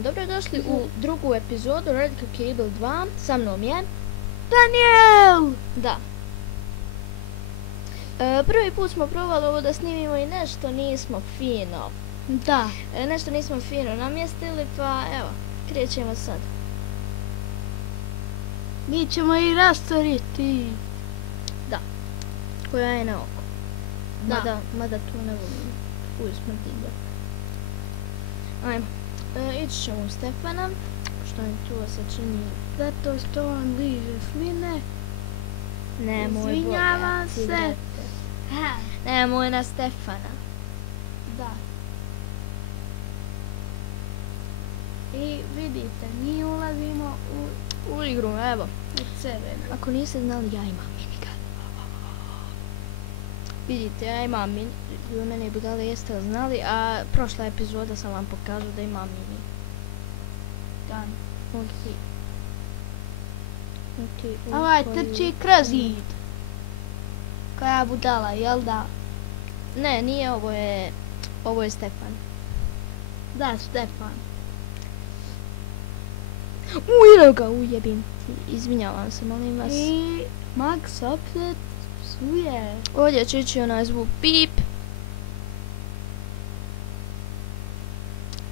dan, dobrodošli u drugu epizodu Radical Cable 2, sa mnom je Daniel! Da. Prvi put smo probali ovo da snimimo i nešto nismo fino. Da. Nešto nismo fino namjestili, pa evo, krećemo sad. Mi ćemo i rastoriti. Da. Koja je na oko. Da. Mada tu ne volim. Uj, smrti da. Ajmo. Ići ćemo u Stefana. Što mi tu se čini? Zato što on liže sline. Nemoj Izvinjavam Boga, ti se. brate. Nemoj na Stefana. Da. I vidite, mi ulazimo U igru, evo. u crvenu. Ako niste znali, ja imam minigun. Vidite, ja imam minigun. Mene budale jeste li znali, a prošla epizoda sam vam pokazao da imam minigun. Okay, Ovaj trči kroz zid. Koja budala, jel da? Ne, nije, ovo je Stefan. Da, Stefan. Evo ga, ujebim. Izvinjavam se, molim vas. I Max opet psuje. Ovdje će ići onaj zvuk pip.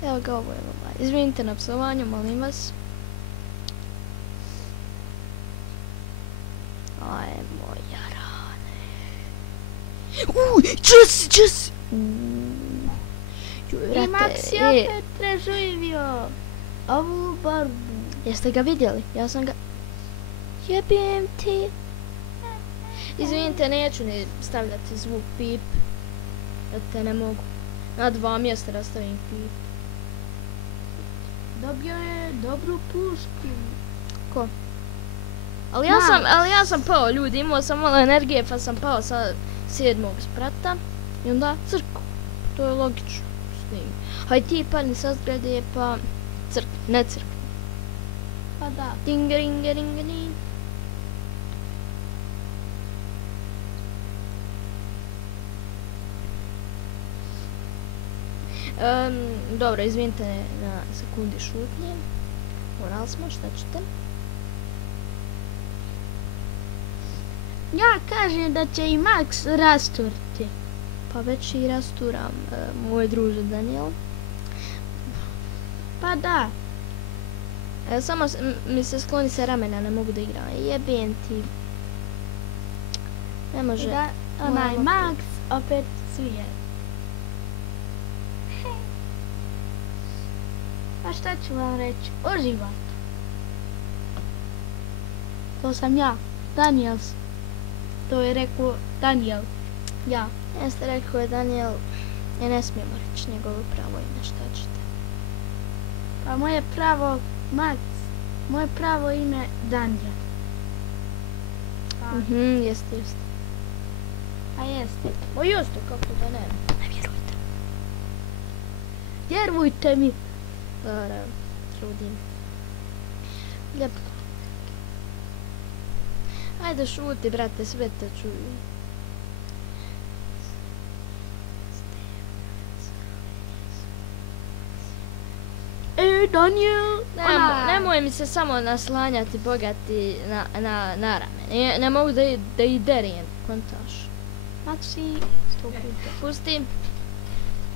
Evo ga, ovo je ovaj. Izvinite na psovanju, molim vas. Ajmo, jarane. Čas! I Max je opet preživio ovu borbu. Jeste ga vidjeli? Ja sam ga... Jebim ti. Izvinite, neću ni stavljati zvuk pip. Ja te ne mogu. Na 2 mjesta da stavim pip. Dobio je dobru pušku. Ko? Ali ja sam pao, ljudi, imao sam malo energije pa sam pao sa 7. sprata. I onda crku. To je logično. Haj ti padni sa zgrade pa ne crkni. Pa da. Dinga ringa ringa ding. Dobro, izvinite na sekundi šutnje. Morali smo, šta ćete? Ja kažem da će i Max rasturti. Pa već i rasturam, moj druže Daniel. Pa da. Samo mi se skloni sa ramena, ne mogu da igram. Jebem ti. Ne može. Da, onaj Max opet psuje. Pa šta ću vam reći? Uživajte. To sam ja, Daniel. To je rekao Daniel. Ja. Jeste rekao je Daniel. Ja ne smijemo reći njegovo pravo ime, šta ćete? Pa moje pravo Max. Moje pravo ime Daniel. Jeste. A jeste. O jeste, kako da ne. Ne vjerujte. Vjerujte mi. Dobro, trudim. Lijepo. Ajde šuti, brate, sve te čuju. Daniel. Nemoj mi se samo naslanjati bogati na rame. Ne mogu da i derijem, kontaš. Maxi, 100 puta. Pusti.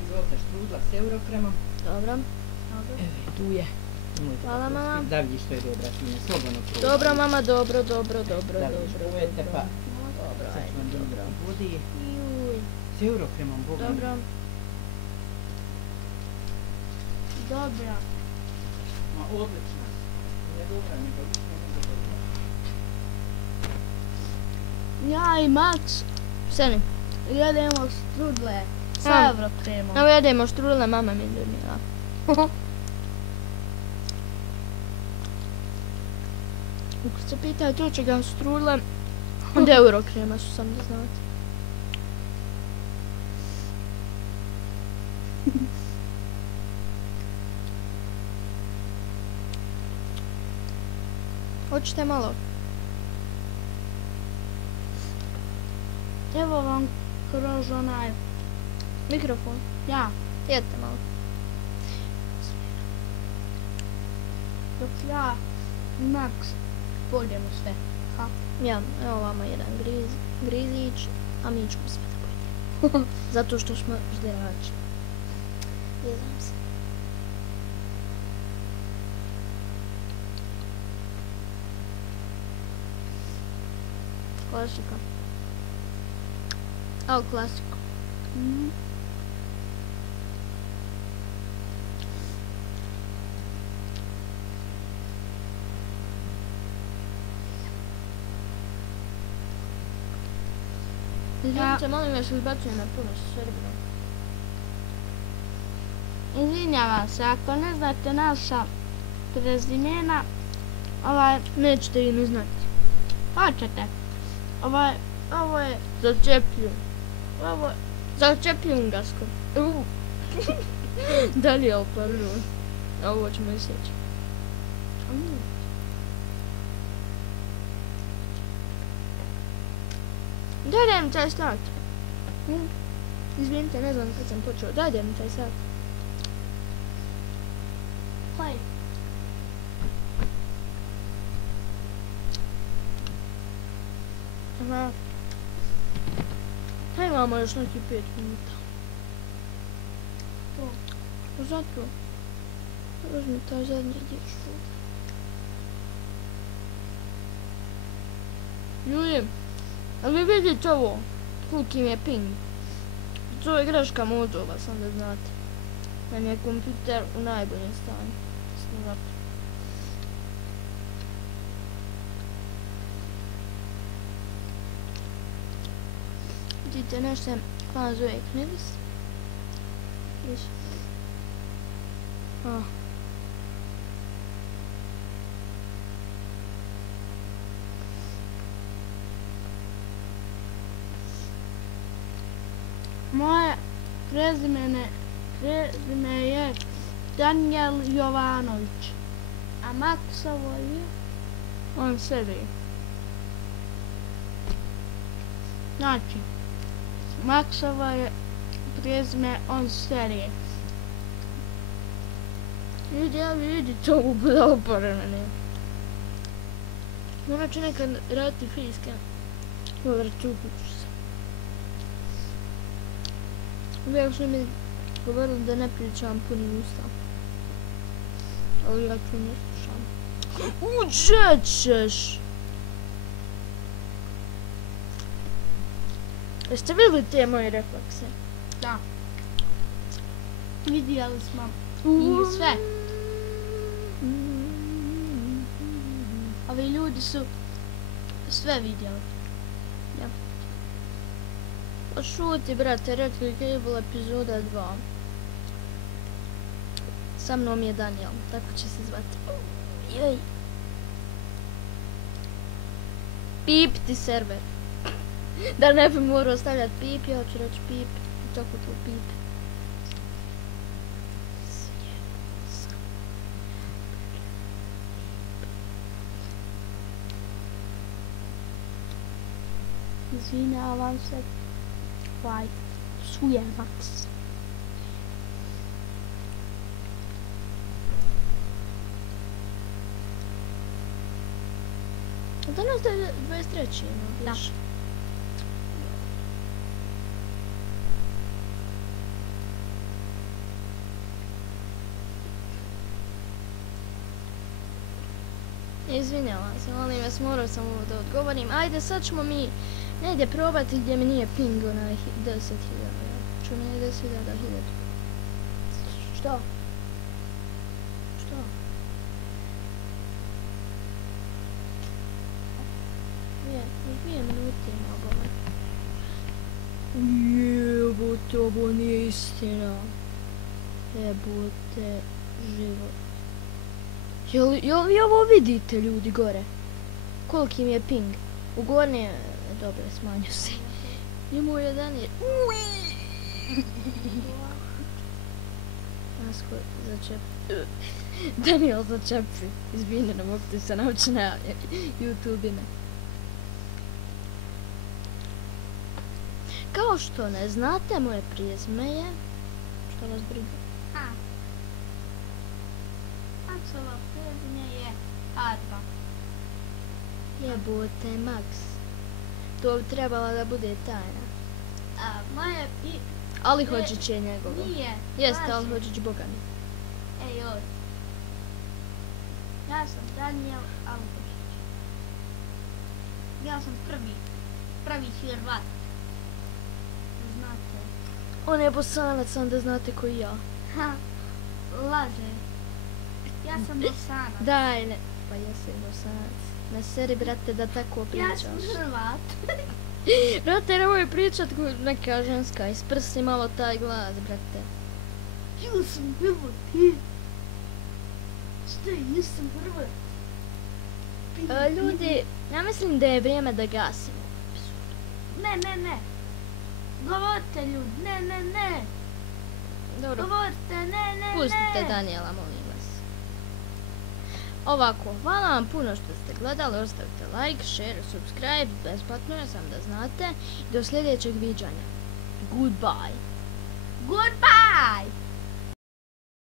Izvolite štrudla s eurokremom. Dobro. Tu je. Hvala, mama. Da vidiš što je dobra fina, slobodno probaj. Dobro, mama, dobro. Da vidiš pojete pa... Dobro, Sad ću vam donijeti vodi. Juj. S eurokremom, Boga. Dobro. Dobra. Ma odlična. Ne dobra, nego dobra. Ja i Max Seni. jedemo strudle sa eurokremom. Evo jedemo štrudle, mama mi donijela. Ako se pitate od čega su strudle, od eurokrema su, sam da znate. Hoćete malo? Evo vam kroz onaj Mikrofon. Ja. Jedite malo. dok ja i Max pojedemo sve. Ha? Ja, evo vama jedan grizić, a mi ćemo sve da pojedemo. Zato što smo žderači. Jezam se. Klasika. Evo klasika. Mhm. Izvinite, molim vas, izbacujem na puno Srbina. Izvinjavam se, ako ne znate naša prezimena, Nećete vi ni znati. hoćete. Ovo je Začepljun. Začepljungasko. Dalje, pardon. Ovo ćemo isjeći. Daj mi taj sat. Izvinite, ne znam kad sam počeo. Daj mi taj sat. koji? Aha. Haj imamo još neki 5 minuta. To. Zato. Uzmi taj zadnji dječku. Ljudi, a vi vidite ovo? Koliki mi je ping? To je greška modova, sam da znate. Meni je kompjuter u najboljem stanju. Vidite, nešto se klan zove Knevis. Viš. Moje prezime je Daniel Jovanović, a Maksovo je... On sedi. Znači, Maksovo je prezime on serije. Vidite ovu budaoporene. Morat ću nekad raditi fiske. Vrčupit ću se. Uvijek su mi govorili da ne pričam punim usta. Ali ja ću ne slušam. Uđećeš! Jeste vidjeli te moje reflekse? Da. Vidjeli smo i sve. Ovi ljudi su sve vidjeli. Pa šuti, brate, rekli kad je bila epizoda 2. Sa mnom je Daniel, tako će se zvati. Joj. Pip ti server. Da ne bi morao stavljati pip, ja ću reći pip. I tako ću pip. Izvinjavam se. Psujem vas. Danas je 23. Da. Viš? Izvinjavam se, molim vas, morao sam ovo da odgovorim. Ajde, sad ćemo mi negdje probati gdje mi nije ping onaj 10.000. Ču nije 10.000, 1000. Što? Što? Dvije minute ima govor. Jebote, ovo nije istina. Jebote, život. Jel vi ovo vidite, ljudi, gore? Koliki mi je ping? U gornje... Dobro, smanju se. Imamo jedan je... Nasko začepi. Daniel začepi. Izvini, ne mogu ti se nauči na YouTube-ine. Kao što ne znate, moje prijezme je... Što vas briga? Maksova godine je A2. Jebote, Max. To bi trebala da bude tajna. Moje i... Ali Hodžić je njegovo. Nije. Jeste, laži. ali Hodžić boga mi. Ej, oj. Ja sam Danijel Alkošić. Ja sam prvi Hrvat. Znate. On je Bosanac, onda znate koji ja. Ha, laže. Ja sam Bosanac. Daj, ne. Pa jesi Bosanac. Ne seri, brate, da tako Ja pričaš. sam Hrvat. Brate, nemoj pričat ko neka ženska. Isprsi malo taj glas, brate. Ja sam Hrvat. Šta je, nisam Hrvat. Ljudi, ja mislim da je vrijeme da gasimo. Ne. Govorite ljudi, ne. Dobro, Govorite, ne. pustite Danijela, molim vas. Ovako, hvala vam puno što ste gledali, ostavite like, share, subscribe, besplatno je, sam da znate. Do sljedećeg viđanja. Goodbye. Goodbye.